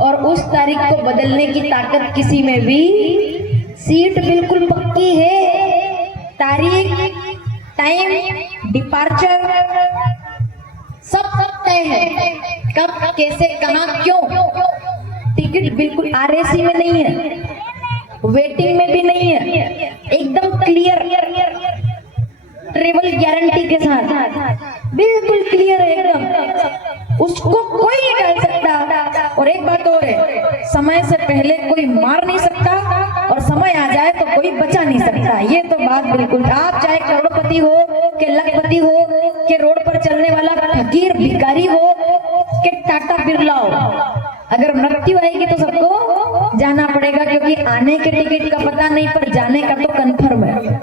और उस तारीख को बदलने की ताकत किसी में भी, सीट बिल्कुल पक्की है, तारीख, टाइम, डिपार्चर सब तय है, कब, कैसे, कहां, क्यों। टिकट बिल्कुल आरएसी में नहीं है, वेटिंग में भी नहीं है, एकदम क्लियर, ट्रेवल गारंटी के साथ बिल्कुल क्लियर है एकदम, उसको कोई नहीं डाल सकता। और एक बात और है, समय से पहले कोई मार नहीं सकता और समय आ जाए तो कोई बचा नहीं सकता। ये तो बात बिल्कुल, आप चाहे करोड़पति हो कि लखपति हो कि रोड पर चलने वाला फकीर भिखारी हो कि टाटा बिरला हो, अगर मृत्यु आएगी तो सबको जाना पड़ेगा, क्योंकि आने के टिकट का पता नहीं पर जाने का तो कंफर्म है,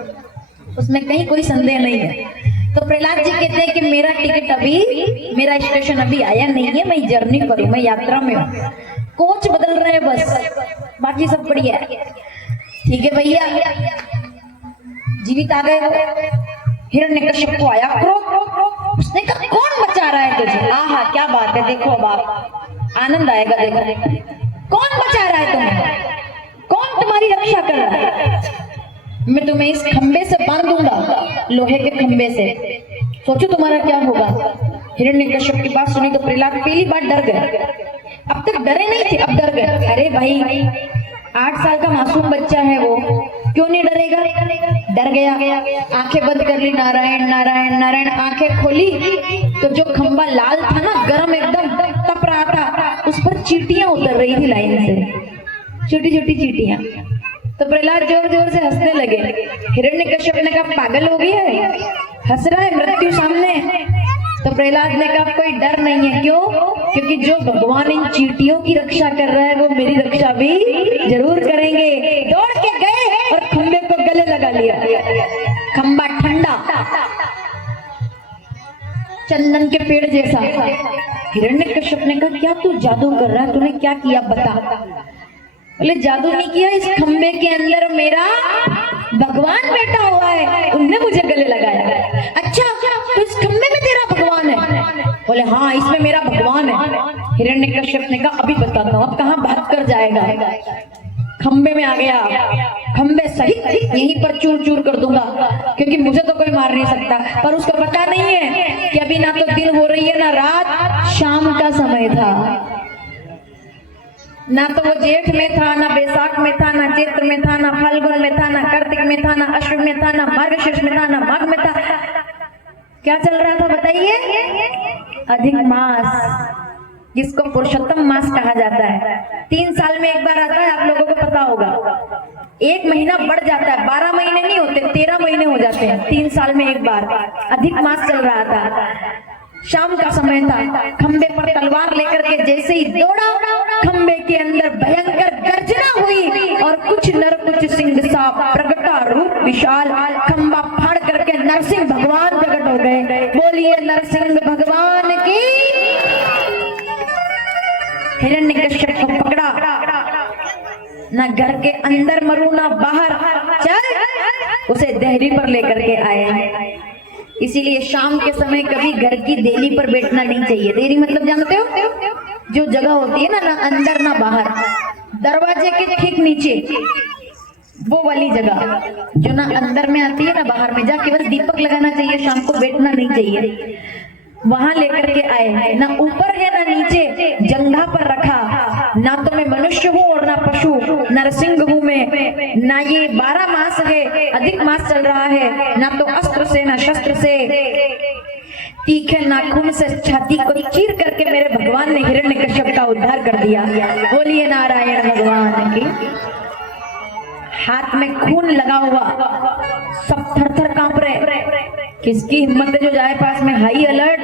उसमें कहीं कोई संदेह नहीं है। तो प्रहलाद जी कहते हैं कि मेरा टिकट अभी, मेरा स्टेशन अभी आया नहीं है, मैं जर्नी पर हूं, मैं यात्रा में हूँ, कोच बदल रहे हैं बस, बाकी सब बढ़िया है। ठीक है भैया, जीवित आ गए हो, हिरण्यकश्यप को आया क्रोध, उसने कहा कौन बचा रहा है तुझे? आहा क्या बात है, देखो अब आप आनंद आएगा, देखो कौन बचा रहा है तुम्हें, कौन तुम्हारी रक्षा कर रहा है? मैं तुम्हें इस खंबे से बांध दूंगा, लोहे के खंबे से, सोचो तुम्हारा क्या होगा। हिरण्यकश्यप की बात सुनी तो प्रहलाद पहली बार डर गए, अब तक डरे नहीं थे, अब डर गए। अरे भाई 8 साल का मासूम बच्चा है वो, क्यों नहीं डरेगा? डर गया, आंखें बंद कर ली, नारायण नारायण नारायण, आंखें खोली तो जो खंबा लाल था ना, गरम एकदम तप रहा था, उस पर चींटियां उतर रही थी लाइन से, छोटी छोटी चींटियां। तो प्रहलाद जोर जोर से हंसने लगे। हिरण्यकश्यप ने कहा पागल हो गया है, हंस रहा है मृत्यु सामने? तो प्रहलाद ने कहा कोई डर नहीं है। क्यों? क्योंकि जो भगवान इन चींटियों की रक्षा कर रहा है वो मेरी रक्षा भी जरूर करेंगे। दौड़ के गए और खंबे को गले लगा लिया, खंबा ठंडा चंदन के पेड़ जैसा। हिरण्यकश्यप ने कहा क्या तू जादू कर रहा है, तूने क्या किया बता? बोले जादू नहीं किया, इस खंबे के अंदर मेरा भगवान बैठा हुआ है, उनने मुझे गले लगाया। अच्छा तो इस खंबे में तेरा भगवान है? बोले हाँ इसमें मेरा भगवान है। हिरण्यकश्यप ने कहा अभी बताता हूँ, अब कहाँ भाग कर जाएगा। खंबे में आ गया, खंबे सहित यहीं पर चूर चूर कर दूंगा, क्योंकि मुझे तो कोई मार नहीं सकता। पर उसको पता नहीं है कि अभी ना तो दिन हो रही है ना रात, शाम का समय था, ना तो वो जेठ में था, ना बैसाख में था, ना चैत्र में था, ना फाल्गुन में था, ना कार्तिक में था, ना अश्विन में था, ना मार्गशीर्ष में था, ना माघ में था। क्या चल रहा था बताइए? अधिक मास, जिसको पुरुषोत्तम मास कहा जाता है। 3 साल में एक बार आता है, आप लोगों को पता होगा। 1 महीना बढ़ जाता है, 12 महीने नहीं होते, 13 महीने हो जाते हैं 3 साल में एक बार। अधिक मास चल रहा था, शाम का समय था। खंबे पर तलवार लेकर के जैसे ही दौड़ा, खंबे के अंदर भयंकर गर्जना हुई और कुछ नर कुछ सिंह सा प्रगटा रूप विशाल, खंबा फाड़ करके नरसिंह भगवान प्रकट हो गए। बोलिए नरसिंह भगवान की। हिरण्यकश्यप को पकड़ा, ना घर के अंदर मरू ना बाहर, चल उसे देहरी पर लेकर के आए। इसीलिए शाम के समय कभी घर की देहरी पर बैठना नहीं चाहिए। देहरी मतलब जानते हो? जो जगह होती है ना अंदर ना बाहर, दरवाजे के ठीक नीचे, वो वाली जगह जो ना अंदर में आती है ना बाहर में, जाके बस दीपक लगाना चाहिए, शाम को बैठना नहीं चाहिए। वहां लेकर के आए, ना ऊपर है ना नीचे, जंघा पर रखा। ना तो मैं मनुष्य हूँ और ना पशु, नरसिंह हूँ मैं, ना ये 12 मास है, अधिक मास चल रहा है, ना तो अस्त्र से ना शस्त्र से, तीखे नाखून से छाती को चीर करके मेरे भगवान ने हिरण्यकश्यप का उद्धार कर दिया। बोलिए नारायण भगवान की। हाथ में खून लगा हुआ, सब थर थर कांप रहे। किसकी हिम्मत है जो जाए पास में? हाई अलर्ट,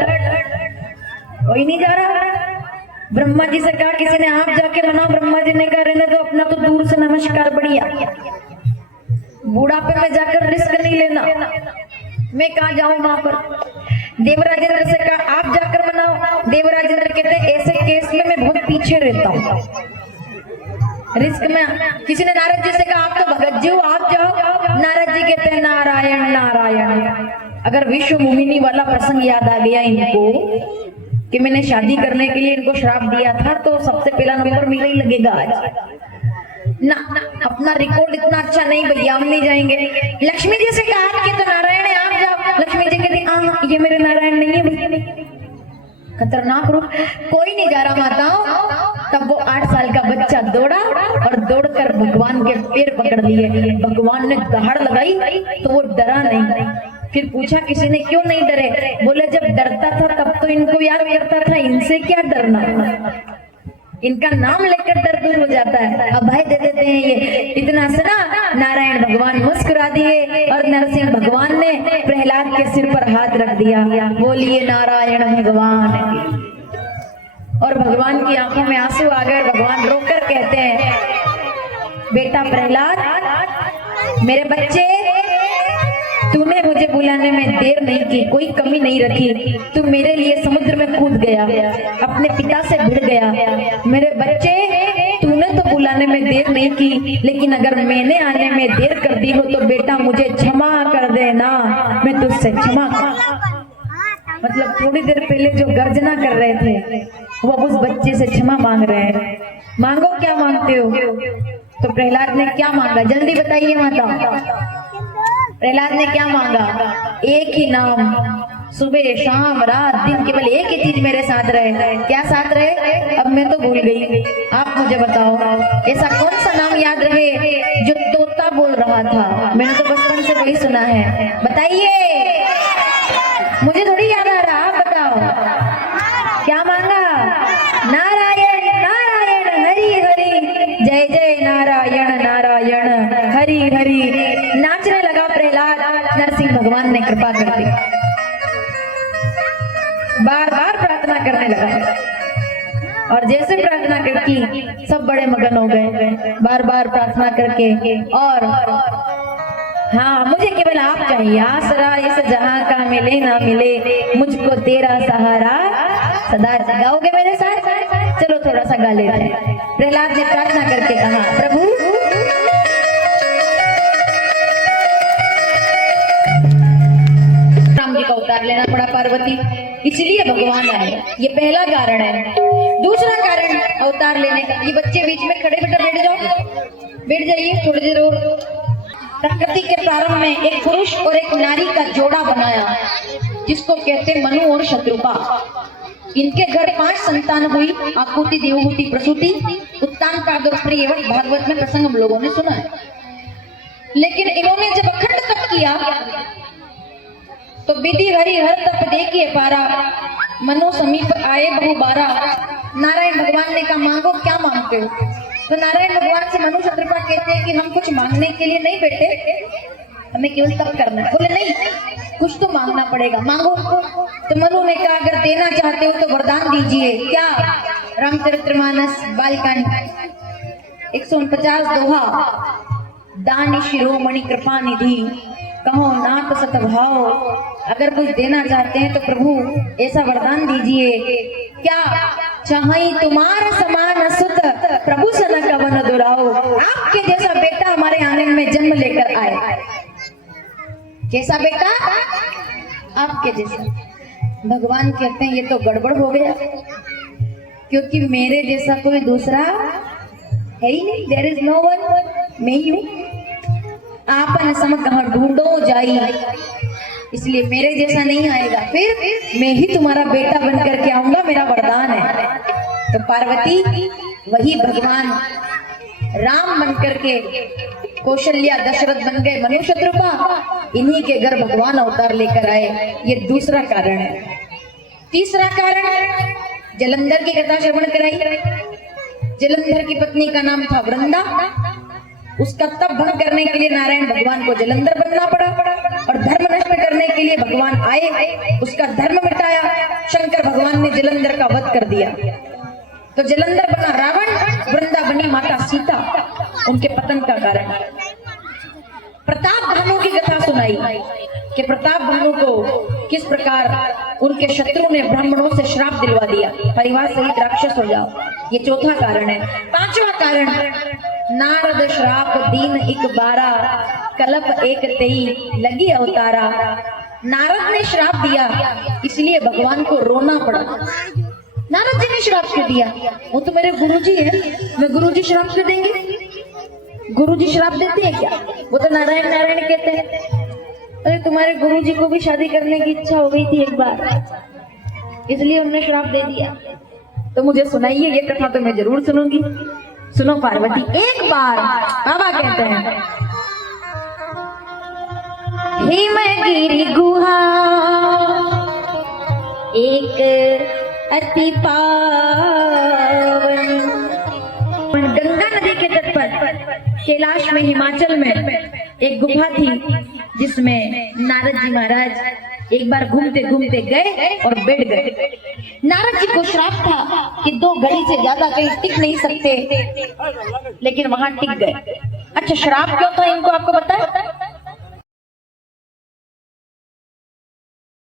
कोई नहीं जा रहा। ब्रह्मा जी से कहा किसी ने आप जाके मनाओ, ब्रह्मा जी ने कहा रहने दो, अपना तो दूर से नमस्कार बढ़िया, बुढ़ापे में जाकर रिस्क नहीं लेना, मैं कहा जाऊं वहां पर। देवराजेंद्र से कहा आप जाकर मनाओ। देवराजेंद्र कहते ऐसे केस में मैं बहुत पीछे रहता हूँ, रिस्क में। किसी ने नारद जी से कहा आप तो भगत जी हो, आप जाओ। नारद जी कहते हैं नारायण नारायण। अगर विश्व मोहिनी वाला प्रसंग याद आ गया इनको कि मैंने शादी करने के लिए इनको श्राप दिया था, तो सबसे पहला नंबर मेरा ही लगेगा आज ना। अपना रिकॉर्ड इतना अच्छा नहीं भैया, हम नहीं जाएंगे। लक्ष्मी जी से कहा कि तो नारायण है, आप जाओ। लक्ष्मी जी कहती ये मेरे नारायण नहीं है भैया। खतरनाक रूप, कोई नहीं जा रहा माताओं। तब वो 8 साल का बच्चा दौड़ा और दौड़कर भगवान के पैर पकड़ लिए। भगवान ने दहाड़ लगाई तो वो डरा नहीं। फिर पूछा किसी ने क्यों नहीं डरे? बोले जब डरता था तब तो इनको याद करता था, इनसे क्या डरना, इनका नाम लेकर डर दूर हो जाता है, अभय दे देते हैं ये। इतना सुना, नारायण भगवान मुस्कुरा दिए और नरसिंह भगवान ने प्रहलाद के सिर पर हाथ रख दिया। बोलिए नारायण भगवान की। और भगवान की आंखों में आंसू आ गए। भगवान रोकर कहते हैं, बेटा प्रहलाद, मेरे बच्चे, तूने मुझे बुलाने में देर नहीं की, कोई कमी नहीं रखी। तू मेरे लिए समुद्र में कूद गया, अपने पिता से भिड़ गया। मेरे बच्चे, तूने तो बुलाने में देर नहीं की, लेकिन अगर मैंने आने में देर कर दी हो तो बेटा मुझे क्षमा कर देना, मैं तुझसे क्षमा मतलब थोड़ी देर पहले जो गर्जना कर रहे थे वो उस बच्चे से क्षमा मांग रहे हैं। मांगो, क्या मांगते हो? तो प्रहलाद ने क्या मांगा, जल्दी बताइए माता। प्रहलाद ने क्या मांगा? एक ही नाम, सुबह शाम रात दिन, केवल एक ही चीज मेरे साथ रहे। क्या साथ रहे? अब मैं तो भूल गई, आप मुझे बताओ, ऐसा कौन सा नाम याद रहे जो तोता बोल रहा था? मैंने तो बचपन से वही सुना है, बताइए, मुझे थोड़ी याद आ रहा, आप बताओ क्या मांगा? नारायण नारायण हरि हरि, जय जय नारायण नारायण हरि हरि। नाचने लगा प्रहलाद। नरसिंह भगवान ने कृपा कर दी, बार बार प्रार्थना करने लगा। और जैसे प्रार्थना करती सब बड़े मगन हो गए, बार बार प्रार्थना करके। और हाँ, मुझे केवल आप चाहिए, आसरा इस जहां का मिले ना मिले, मुझको तेरा सहारा सदा। गाओगे मेरे साथ? चलो थोड़ा सा गा लेते हैं। प्रहलाद ने प्रार्थना करके कहा, प्रभु राम जी का अवतार लेना पड़ा पार्वती, इसलिए भगवान आए, ये पहला कारण है। दूसरा कारण अवतार लेने का, ये बच्चे बीच में खड़े बेटा बैठ जाओ, बैठ जाइए थोड़ी देर और। प्रकृति के प्रारंभ में एक पुरुष और एक नारी का जोड़ा बनाया, जिसको कहते मनु और शत्रुपा। इनके घर 5 संतान हुई, आकुति, देवहूति, प्रसूति, उत्तान, काद और प्रिय। भागवत में प्रसंग हम लोगों ने सुना है। लेकिन इन्होंने जब अखंड तप किया तो विधि हरि हर तप देखिए पारा, मनु समीप आए बहु बारा। नारायण भगवान ने कहा, मांगो, क्या मांगते हो? तो नारायण भगवान से मनु शत्रुपा कहते हैं कि हम कुछ मांगने के लिए नहीं बैठे, हमें केवल तप करना है। बोले नहीं, कुछ तो मांगना पड़ेगा, मांगो। तो मनु ने कहा, अगर देना चाहते हो तो वरदान दीजिए। क्या? रामचरितमानस बालकांड 149 दोहा, दानी शिरोमणि कृपा निधि, कहो नाथ सतभाव। अगर कुछ देना चाहते हैं तो प्रभु ऐसा वरदान दीजिए। क्या? चाहे तुम्हारा समान सुत, प्रभु सन कवन दुराओ। आपके जैसा बेटा हमारे आंगन में जन्म लेकर आए। कैसा बेटा? आपके जैसा। भगवान कहते हैं ये तो गड़बड़ हो गया, क्योंकि मेरे जैसा कोई दूसरा है ही नहीं। देयर इज नो वन, मैं ही हूं। आपन सम कहां ढूंढो जाई, इसलिए मेरे जैसा नहीं आएगा, फिर मैं ही तुम्हारा बेटा बन करके आऊंगा, मेरा वरदान है। तो पार्वती वही भगवान राम बन करके, कौशल्या दशरथ बन गए, मनु शत्रुपा, इन्हीं के घर भगवान अवतार लेकर आए। ये दूसरा कारण है। तीसरा कारण, जलंधर की कथा श्रवण कराई। जलंधर की पत्नी का नाम था वृंदा। उसका तप भंग करने के लिए नारायण भगवान को जलंधर बनना पड़ा, और धर्म नष्ट करने के लिए भगवान आए, उसका धर्म मिटाया। शंकर भगवान ने जलंधर का वध कर दिया। तो जलंधर बना रावण, वृंदा बनी माता सीता, उनके पतन का कारण। प्रताप भानु की कथा सुनाई कि प्रताप भानु को किस प्रकार उनके शत्रु ने ब्राह्मणों से श्राप दिलवा दिया, परिवार सहित राक्षस हो जाओ। ये चौथा कारण है। पांचवा कारण, नारद श्राप दीन एक बारा, कलप एक तेई लगी अवतारा। नारद ने श्राप दिया, इसलिए भगवान को रोना पड़ा। नारद जी ने श्राप क्यों दिया? वो तो मेरे गुरुजी है, मैं गुरुजी श्राप क्यों देंगे? गुरुजी श्राप देते हैं क्या? वो तो नारायण नारायण कहते हैं। अरे तुम्हारे गुरुजी को भी शादी करने की इच्छा हो गई थी एक बार, इसलिए उन्होंने श्राप दे दिया। तो मुझे सुनाइए, ये कथा तो मैं जरूर सुनूंगी। सुनो पार्वती, एक बार बाबा कहते हैं, हिमगिरी गुहा एक अति पावन, गंगा नदी के तट पर कैलाश में हिमाचल में एक गुफा थी, जिसमें नारद जी महाराज एक बार घूमते घूमते गए और बैठ गए। नारद जी को श्राप था कि 2 घड़ी से ज्यादा कहीं टिक नहीं सकते, लेकिन वहां टिक गए। अच्छा, श्राप क्यों था इनको आपको पता है?